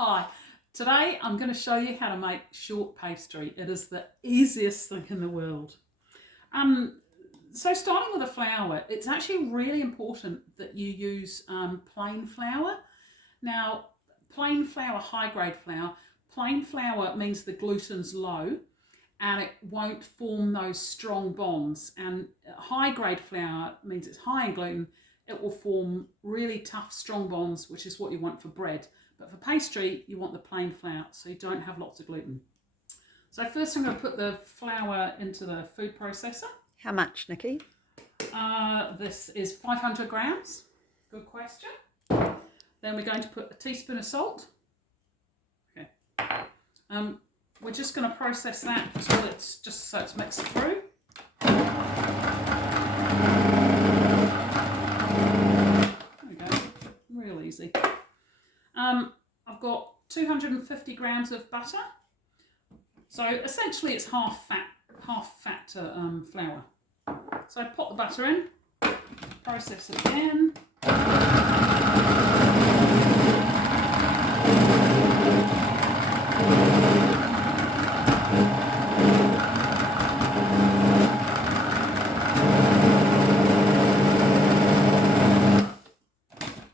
Hi, today I'm going to show you how to make short pastry. It is the easiest thing in the world. So starting with the flour, it's actually really important that you use plain flour. Now, plain flour, high grade flour, plain flour means the gluten's low and it won't form those strong bonds. And high grade flour means it's high in gluten. It will form really tough, strong bonds, which is what you want for bread. But for pastry, you want the plain flour, so you don't have lots of gluten. So first I'm going to put the flour into the food processor. How much, Nikki? This is 500 grams. Good question. Then we're going to put a teaspoon of salt. Okay. We're just going to process that until it's just so it's mixed through. There we go. Real easy. I've got 250 grams of butter. So essentially it's half fat flour. So I pop the butter in, process it again.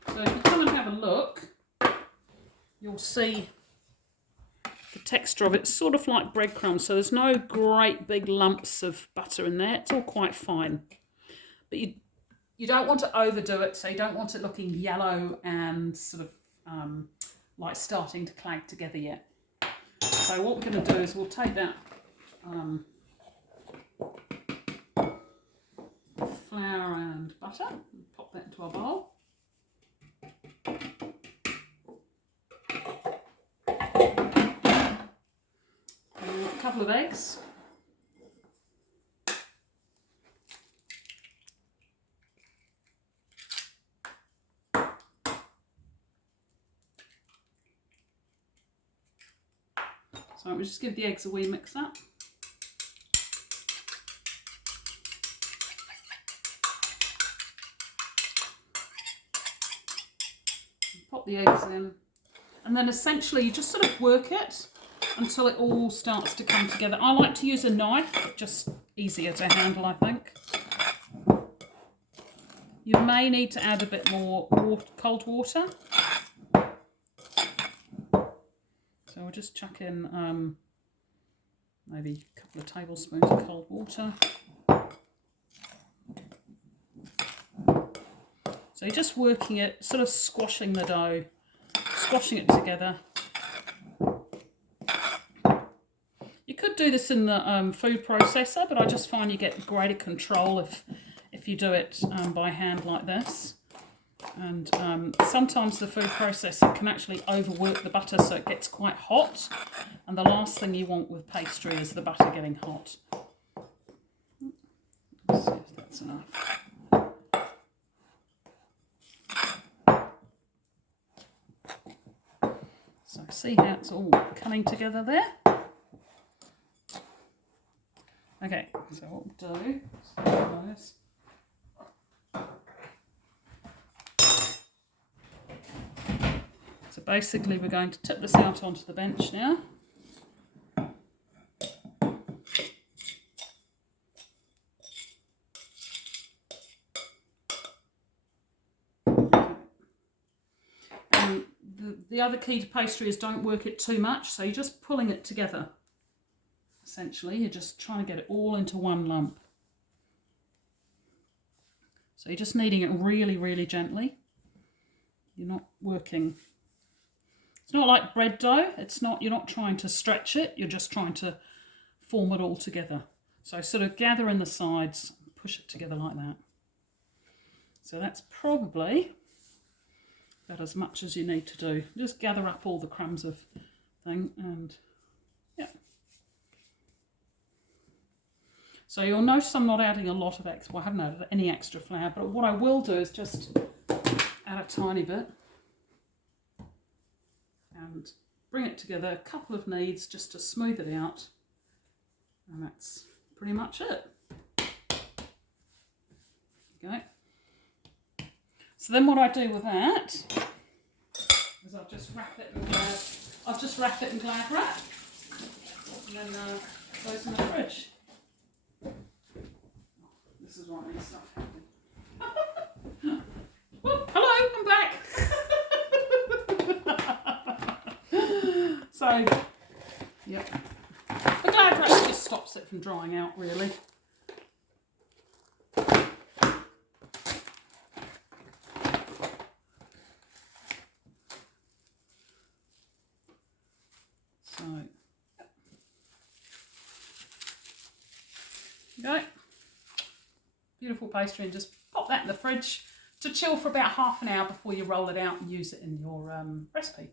So if you come and have a look, you'll see the texture of it, sort of like breadcrumbs, so there's no great big lumps of butter in there. It's all quite fine, but you don't want to overdo it, so you don't want it looking yellow and sort of like starting to clag together yet. So what we're going to do is we'll take that flour and butter and pop that into our bowl. A couple of eggs. So we'll just give the eggs a wee mix up. Pop the eggs in, and then essentially you just sort of work it until it all starts to come together. I like to use a knife, just easier to handle, I think. You may need to add a bit more cold water. So we'll just chuck in maybe a couple of tablespoons of cold water. So you're just working it, sort of squashing the dough, squashing it together. You could do this in the food processor, but I just find you get greater control if you do it by hand like this. And sometimes the food processor can actually overwork the butter so it gets quite hot. And the last thing you want with pastry is the butter getting hot. Let's see if that's enough. So see how it's all coming together there? Okay, so what we'll do is so basically we're going to tip this out onto the bench now. And the other key to pastry is don't work it too much, so you're just pulling it together. Essentially, you're just trying to get it all into one lump. So you're just kneading it really, really gently. You're not working. It's not like bread dough. You're not trying to stretch it. You're just trying to form it all together. So sort of gather in the sides, push it together like that. So that's probably about as much as you need to do. Just gather up all the crumbs of thing and yeah. So you'll notice I'm not adding a lot of extra, well, I haven't added any extra flour, but what I will do is just add a tiny bit and bring it together, a couple of kneads just to smooth it out, and that's pretty much it. Okay. So then what I do with that is I'll just wrap it in glad wrap, and then goes in the fridge. This is why I need stuff happening. Oh, hello, I'm back. So, yep. The glad wrap just stops it from drying out, really. So, go. Beautiful pastry, and just pop that in the fridge to chill for about half an hour before you roll it out and use it in your recipe.